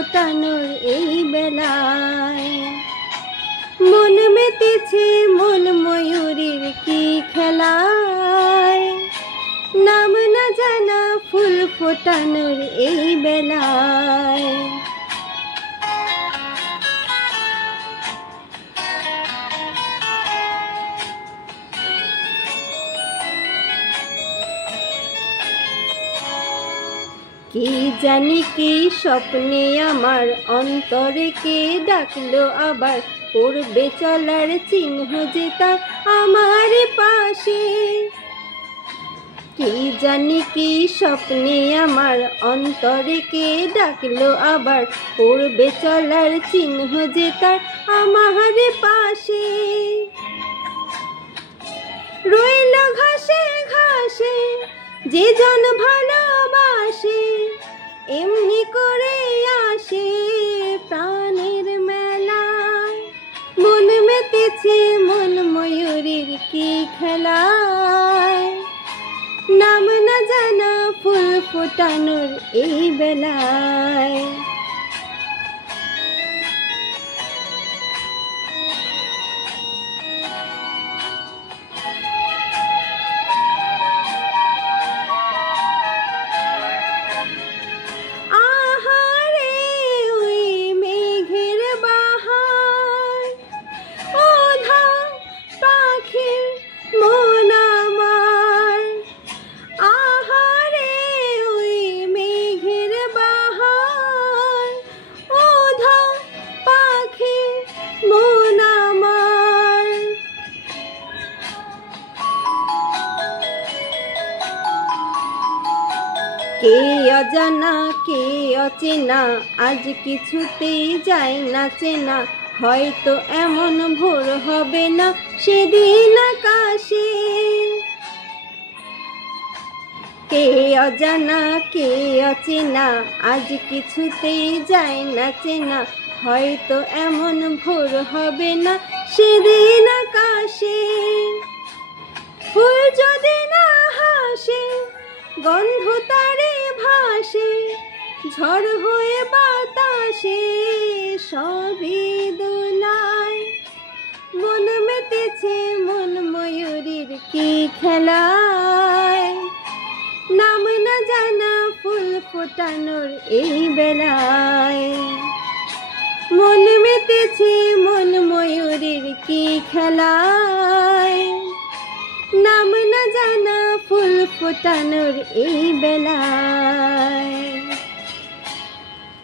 ফোটানোর এই বেলায়। মন মেতেছে মন ময়ূরীর কি খেলায়, নাম না জানা ফুল ফোটানোর এই বেলায়। কি জানি কি স্বপ্নে আমার অন্তরে কে ডাকলো আবার, পড়বে চলার চিহ্ন যে তার আমার পাশে। কি জানি কি স্বপ্নে আমার অন্তরে কে ডাকলো আবার, পড়বে চলার চিহ্ন যে তার আমার পাশে। রইল ঘাসে ঘাসে যে জন ভালোবাসে, এমনি করে আসে প্রাণের মেলায়। মন মেতেছে মন ময়ূরীর কি খেলায়, নাম না জানা ফুল ফোটানোর এই বেলায়। কে অজানা কে অচেনা আজ কিছুতেই যায় না চেনা, হয়তো এমন ভোর হবে না সেদিন আকাশে। কে অজানা কে অচেনা আজ কিছুতেই যায় না চেনা, হয়তো এমন ভোর হবে না সেদিন আকাশে। ফুল যদি না হাসে গন্ধ তারে ভাসে, ঝড় হয়ে বাতাসে সবই দোলায়। মন মেতেছে মন ময়ূরীর কি খেলায়, নাম না জানা ফুল ফোটানোর এই বেলায়। মন মেতেছে মন ময়ূরীর কি খেলায়, নাম না জানা ফুল ফোটানোর এই বেলায়।